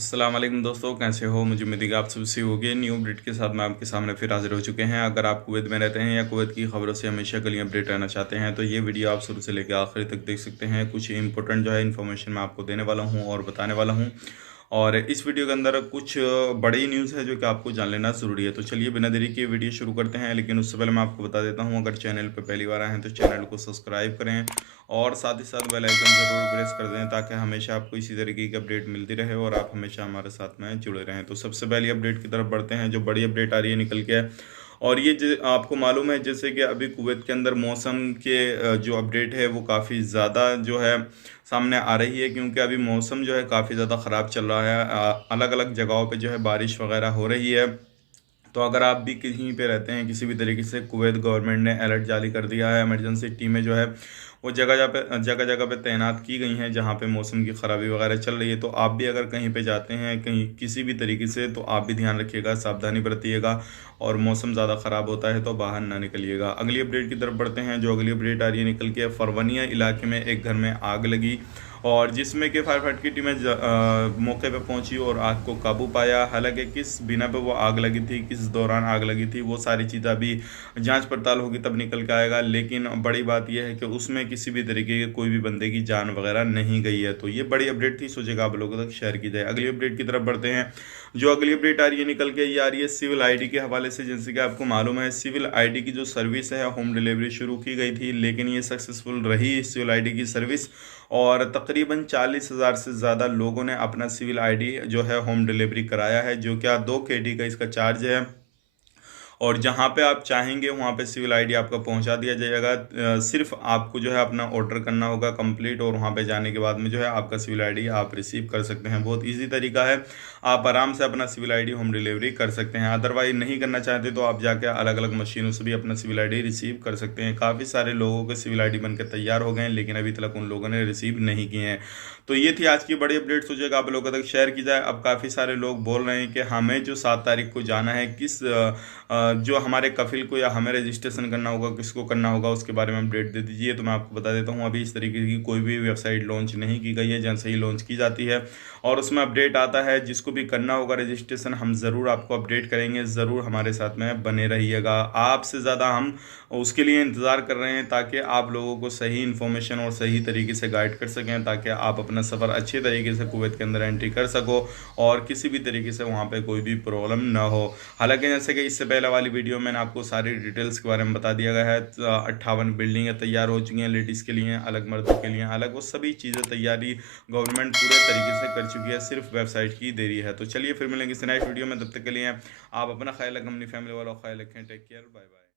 अस्सलाम वालेकुम दोस्तों, कैसे हो? मुझे उम्मीद है कि आप सब सही होंगे। न्यू अपडेट के साथ मैं आपके सामने फिर हाजिर हो चुके हैं। अगर आप कुवैत में रहते हैं या कुवैत की खबरों से हमेशा के लिए अपडेट रहना चाहते हैं तो ये वीडियो आप शुरू से लेकर आखिर तक देख सकते हैं। कुछ इंपॉर्टेंट जो है इन्फॉर्मेशन मैं आपको देने वाला हूँ और बताने वाला हूँ। और इस वीडियो के अंदर कुछ बड़ी न्यूज़ है जो कि आपको जान लेना ज़रूरी है। तो चलिए बिना देरी के वीडियो शुरू करते हैं, लेकिन उससे पहले मैं आपको बता देता हूँ, अगर चैनल पर पहली बार आए हैं तो चैनल को सब्सक्राइब करें और साथ ही साथ बेल आइकन ज़रूर प्रेस कर दें ताकि हमेशा आपको इसी तरीके की अपडेट मिलती रहे और आप हमेशा हमारे साथ में जुड़े रहें। तो सबसे पहली अपडेट की तरफ बढ़ते हैं, जो बड़ी अपडेट आ रही है निकल के। और ये आपको मालूम है जैसे कि अभी कुवैत के अंदर मौसम के जो अपडेट है वो काफ़ी ज़्यादा जो है सामने आ रही है, क्योंकि अभी मौसम जो है काफ़ी ज़्यादा ख़राब चल रहा है। अलग अलग जगहों पे जो है बारिश वगैरह हो रही है। तो अगर आप भी कहीं पे रहते हैं किसी भी तरीके से, कुवैत गवर्नमेंट ने अलर्ट जारी कर दिया है। इमरजेंसी टीमें जो है वो जगह जगह पे तैनात की गई हैं जहाँ पे मौसम की ख़राबी वगैरह चल रही है। तो आप भी अगर कहीं पे जाते हैं कहीं किसी भी तरीके से, तो आप भी ध्यान रखिएगा, सावधानी बरतिएगा। और मौसम ज़्यादा ख़राब होता है तो बाहर ना निकलिएगा। अगली अपडेट की तरफ बढ़ते हैं। जो अगली अपडेट आ रही है निकल के, फरवनिया इलाके में एक घर में आग लगी और जिसमें कि फायर फाइट की टीमें मौके पे पहुंची और आग को काबू पाया। हालांकि किस बिना पे वो आग लगी थी, किस दौरान आग लगी थी, वो सारी चीज़ें अभी जांच पड़ताल होगी तब निकल के आएगा। लेकिन बड़ी बात यह है कि उसमें किसी भी तरीके के कोई भी बंदे की जान वगैरह नहीं गई है। तो ये बड़ी अपडेट थी, सोचेगा आप लोगों तक शेयर की जाए। अगली अपडेट की तरफ बढ़ते हैं। जो अगली अपडेट आ रही है निकल के, ये आ रही है सिविल आईडी के हवाले से। जैसे कि आपको मालूम है सिविल आईडी की जो सर्विस है होम डिलीवरी शुरू की गई थी, लेकिन ये सक्सेसफुल रही सिविल आईडी की सर्विस। और तकरीबन 40,000 से ज़्यादा लोगों ने अपना सिविल आईडी जो है होम डिलीवरी कराया है, जो क्या 2 KD का इसका चार्ज है। और जहाँ पे आप चाहेंगे वहाँ पे सिविल आईडी आपका पहुँचा दिया जाएगा। सिर्फ आपको जो है अपना ऑर्डर करना होगा कंप्लीट, और वहाँ पे जाने के बाद में जो है आपका सिविल आईडी आप रिसीव कर सकते हैं। बहुत इजी तरीका है, आप आराम से अपना सिविल आईडी होम डिलीवरी कर सकते हैं। अदरवाइज नहीं करना चाहते तो आप जाके अलग अलग मशीनों से भी अपना सिविल आईडी रिसीव कर सकते हैं। काफ़ी सारे लोगों के सिविल आईडी बनकर तैयार हो गए हैं, लेकिन अभी तक उन लोगों ने रिसीव नहीं किए हैं। तो ये थी आज की बड़ी अपडेट, सोचेगा आप लोगों तक शेयर की जाए। अब काफ़ी सारे लोग बोल रहे हैं कि हमें जो 7 तारीख को जाना है, किस जो हमारे कफिल को या हमें रजिस्ट्रेशन करना होगा, किसको करना होगा, उसके बारे में अपडेट दे दीजिए। तो मैं आपको बता देता हूँ, अभी इस तरीके की कोई भी वेबसाइट लॉन्च नहीं की गई है। जैसे ही लॉन्च की जाती है और उसमें अपडेट आता है, जिसको भी करना होगा रजिस्ट्रेशन, हम ज़रूर आपको अपडेट करेंगे। ज़रूर हमारे साथ में बने रहिएगा। आपसे ज़्यादा हम उसके लिए इंतज़ार कर रहे हैं ताकि आप लोगों को सही इन्फॉर्मेशन और सही तरीके से गाइड कर सकें, ताकि आप अपना सफ़र अच्छे तरीके से कुवैत के अंदर एंट्री कर सको और किसी भी तरीके से वहाँ पे कोई भी प्रॉब्लम ना हो। हालांकि जैसे कि इससे पहले वाली वीडियो में मैंने आपको सारी डिटेल्स के बारे में बता दिया गया है। 58 बिल्डिंगें तैयार हो चुकी हैं, लेडीज़ के लिए अलग, मर्दों के लिए अलग। वो सभी चीज़ें तैयारी गवर्नमेंट पूरे तरीके से कर चुकी है, सिर्फ वेबसाइट की देरी है। तो चलिए फिर मिलेंगे इस नेक्स्ट वीडियो में, तब तक के लिए आप अपना ख्याल रखें, अपनी फैमिली वालों का ख्याल रखें। Take care, bye bye.